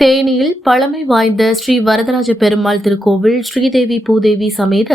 தேனியில் பழமை வாய்ந்த ஸ்ரீ வரதராஜ பெருமாள் திருக்கோவில் ஸ்ரீதேவி பூதேவி சமேத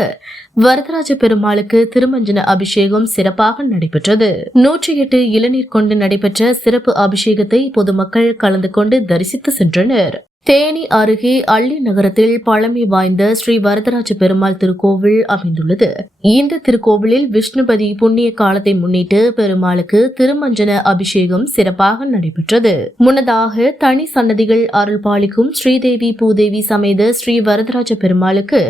வரதராஜ பெருமாளுக்கு திருமஞ்சன அபிஷேகம் சிறப்பாக நடைபெற்றது. நூற்றி எட்டு இளநீர் கொண்டு நடைபெற்ற சிறப்பு அபிஷேகத்தை பொதுமக்கள் கலந்து கொண்டு தரிசித்து சென்றனர். தேனி அருகே அள்ளி நகரத்தில் பழமை வாய்ந்த ஸ்ரீ வரதராஜ பெருமாள் திருக்கோவில் அமைந்துள்ளது. இந்த திருக்கோவிலில் விஷ்ணுபதி புண்ணிய காலத்தை முன்னிட்டு பெருமாளுக்கு திருமஞ்சன அபிஷேகம் சிறப்பாக நடைபெற்றது. முன்னதாக தனி சன்னதிகள் அருள் பாலிக்கும் ஸ்ரீதேவி பூதேவி சமேத ஸ்ரீ வரதராஜ பெருமாளுக்கு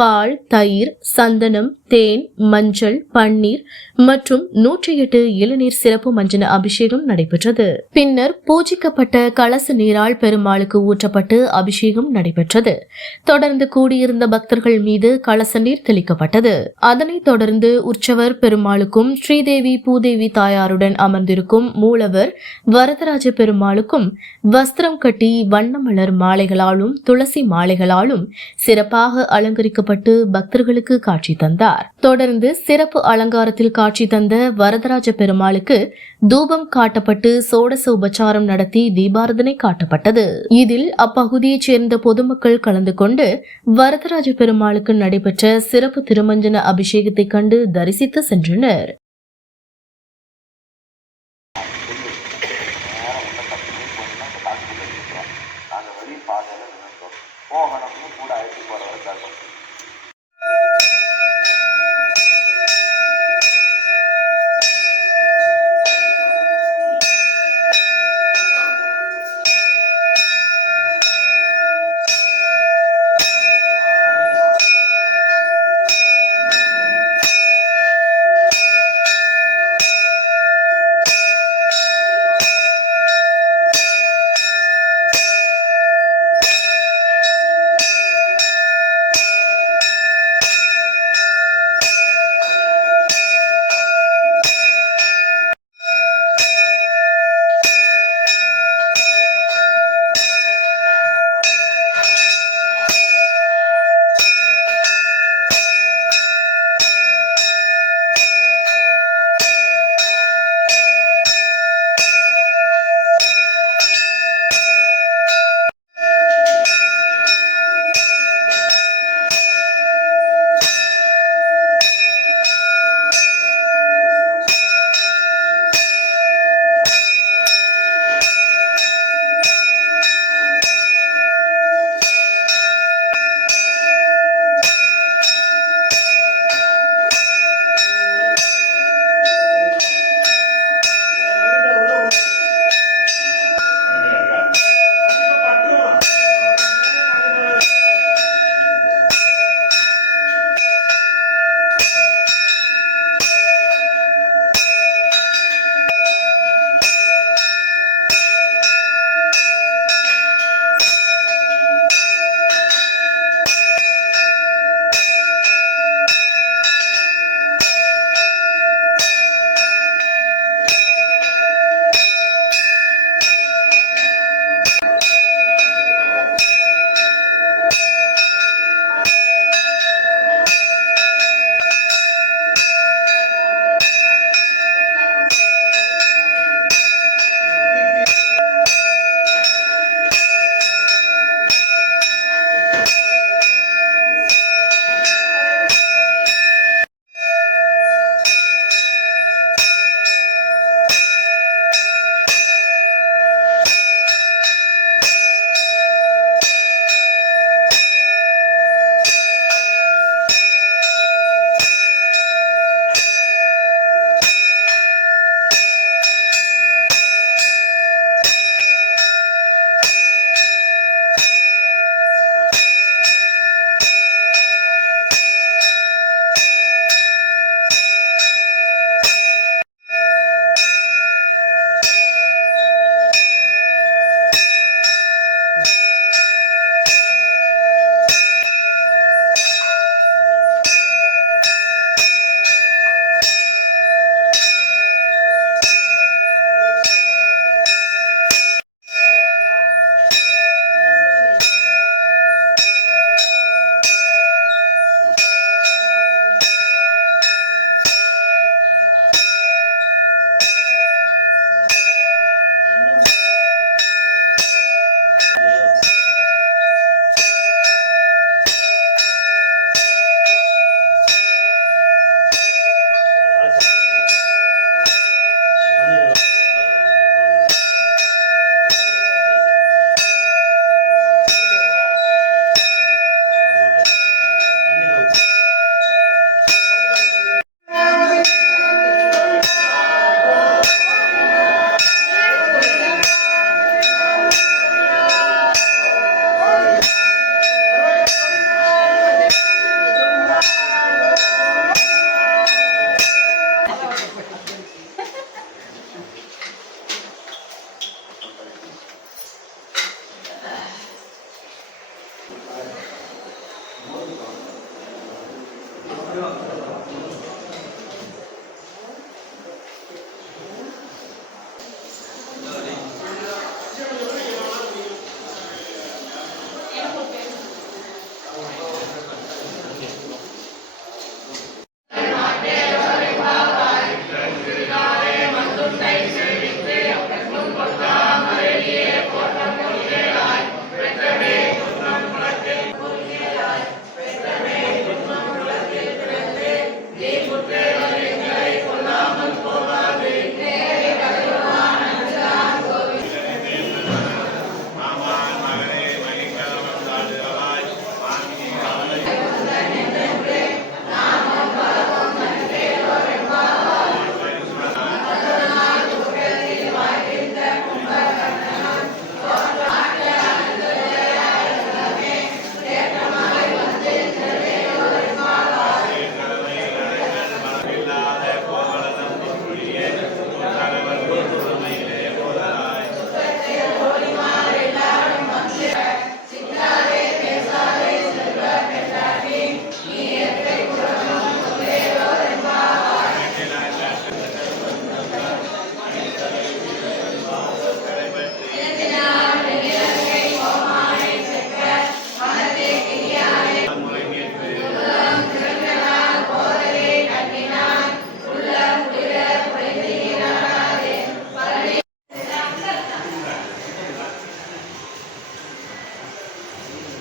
பால் தயிர் சந்தனம் தேன் மஞ்சள் பன்னீர் மற்றும் நூற்றி எட்டு இளநீர் சிறப்பு மஞ்சன அபிஷேகம் நடைபெற்றது. பின்னர் பூஜிக்கப்பட்ட கலச நீரால் பெருமாளுக்கு ஊற்றப்பட்ட அபிஷேகம் நடைபெற்றது. தொடர்ந்து கூடியிருந்த பக்தர்கள் மீது கலச நீர் தெளிக்கப்பட்டது. அதனைத் தொடர்ந்து உற்சவர் பெருமாளுக்கும் ஸ்ரீதேவி பூதேவி தாயாருடன் அமர்ந்திருக்கும் மூலவர் வரதராஜ பெருமாளுக்கும் வஸ்திரம் கட்டி வண்ணமலர் மாலைகளாலும் துளசி மாலைகளாலும் சிறப்பாக அலங்கரிக்கப்பட்டு பக்தர்களுக்கு காட்சி தந்தார். தொடர்ந்து சிறப்பு அலங்காரத்தில் காட்சி தந்த வரதராஜ பெருமாளுக்கு தூபம் காட்டப்பட்டு சோடச உபச்சாரம் நடத்தி தீபாரதனை காட்டப்பட்டது. இதில் அப்பகுதியைச் சேர்ந்த பொதுமக்கள் கலந்து கொண்டு வரதராஜ பெருமாளுக்கு நடைபெற்ற சிறப்பு திருமஞ்சன அபிஷேகத்தை கண்டு தரிசித்து சென்றனர். போகணும்னு கூட பத்து மணிக்கு